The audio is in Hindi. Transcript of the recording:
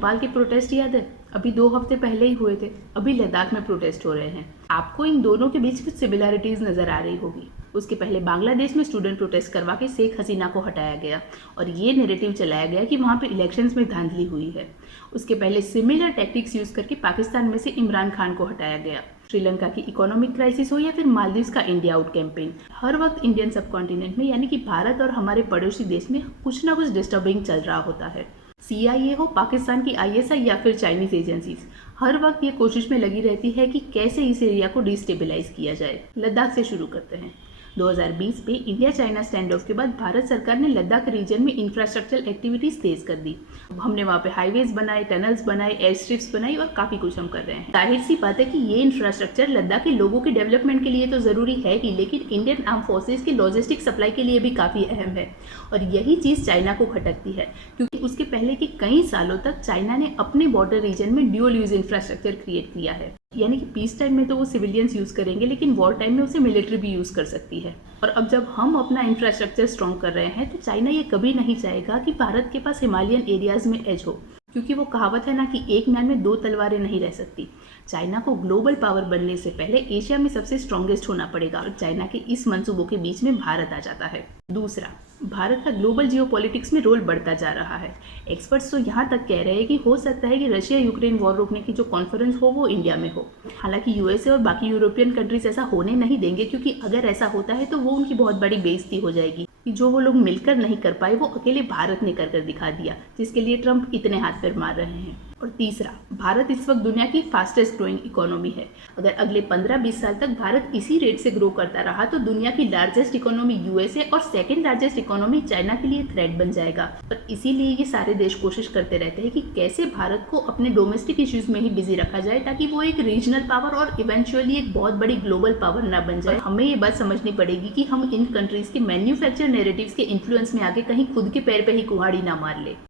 नेपाल के प्रोटेस्ट याद है? अभी 2 हफ्ते पहले ही हुए थे। अभी लद्दाख में प्रोटेस्ट हो रहे हैं। आपको इन दोनों के बीच कुछ सिमिलैरिटीज नजर आ रही होगी। उसके पहले बांग्लादेश में स्टूडेंट प्रोटेस्ट करवा के शेख हसीना को हटाया गया और ये नैरेटिव चलाया गया कि वहाँ पे इलेक्शंस में धांधली हुई है। उसके पहले सिमिलर टैक्टिक्स यूज करके पाकिस्तान में से इमरान खान को हटाया गया। श्रीलंका की इकोनॉमिक क्राइसिस हो या फिर मालदीव्स का इंडिया आउट कैंपेन, हर वक्त इंडियन सब कॉन्टिनेंट में यानी कि भारत और हमारे पड़ोसी देश में कुछ ना कुछ डिस्टर्बिंग चल रहा होता है। CIA हो, पाकिस्तान की ISI या फिर चाइनीज एजेंसीज, हर वक्त ये कोशिश में लगी रहती है कि कैसे इस एरिया को डिस्टेबलाइज किया जाए। लद्दाख से शुरू करते हैं। 2020 में इंडिया चाइना स्टैंड ऑफ के बाद भारत सरकार ने लद्दाख रीजन में इंफ्रास्ट्रक्चरल एक्टिविटीज तेज कर दी। हमने वहाँ पे हाईवेज बनाए, टनल्स बनाए, एयर स्ट्रिप्स बनाई और काफी कुछ हम कर रहे हैं। जाहिर सी बात है कि ये इंफ्रास्ट्रक्चर लद्दाख के लोगों के डेवलपमेंट के लिए तो जरूरी है ही, लेकिन इंडियन आर्म फोर्सेज की लॉजिस्टिक सप्लाई के लिए भी काफी अहम है। और यही चीज चाइना को खटकती है, क्योंकि उसके पहले के कई सालों तक चाइना ने अपने बॉर्डर रीजन में ड्यूअल यूज इंफ्रास्ट्रक्चर क्रिएट किया है। यानी कि पीस टाइम में तो वो सिविलियंस यूज करेंगे, लेकिन वॉर टाइम में उसे मिलिट्री भी यूज कर सकती है। और अब जब हम अपना इंफ्रास्ट्रक्चर स्ट्रॉन्ग कर रहे हैं तो चाइना ये कभी नहीं चाहेगा कि भारत के पास हिमालयन एरियाज में एज हो, क्योंकि वो कहावत है ना कि एक म्यान में 2 तलवारें नहीं रह सकती। चाइना को ग्लोबल पावर बनने से पहले एशिया में सबसे स्ट्रॉन्गेस्ट होना पड़ेगा और चाइना के इस मंसूबों के बीच में भारत आ जाता है। दूसरा, भारत का ग्लोबल जियोपॉलिटिक्स में रोल बढ़ता जा रहा है। एक्सपर्ट्स तो यहाँ तक कह रहे हैं कि हो सकता है कि रशिया यूक्रेन वॉर रोकने की जो कॉन्फ्रेंस हो वो इंडिया में हो। हालांकि USA और बाकी यूरोपियन कंट्रीज ऐसा होने नहीं देंगे, क्योंकि अगर ऐसा होता है तो वो उनकी बहुत बड़ी बेइज्जती हो जाएगी कि जो वो लोग मिलकर नहीं कर पाए वो अकेले भारत ने कर दिखा दिया, जिसके लिए ट्रंप इतने हाथ पैर मार रहे हैं। और तीसरा, भारत इस वक्त दुनिया की फास्टेस्ट ग्रोइंग इकोनॉमी है। अगर अगले 15-20 साल तक भारत इसी रेट से ग्रो करता रहा तो दुनिया की लार्जेस्ट इकोनॉमी USA और सेकंड लार्जेस्ट इकोनॉमी चाइना के लिए थ्रेट बन जाएगा। और इसीलिए ये सारे देश कोशिश करते रहते हैं कि कैसे भारत को अपने डोमेस्टिक इश्यूज में ही बिजी रखा जाए, ताकि वो एक रीजनल पावर और इवेंचुअली एक बहुत बड़ी ग्लोबल पावर ना बन जाए। हमें ये बात समझनी पड़ेगी कि हम इन कंट्रीज के मैन्युफैक्चर नैरेटिव्स के इन्फ्लुएंस में आके कहीं खुद के पैर पे ही कुल्हाड़ी ना मार ले।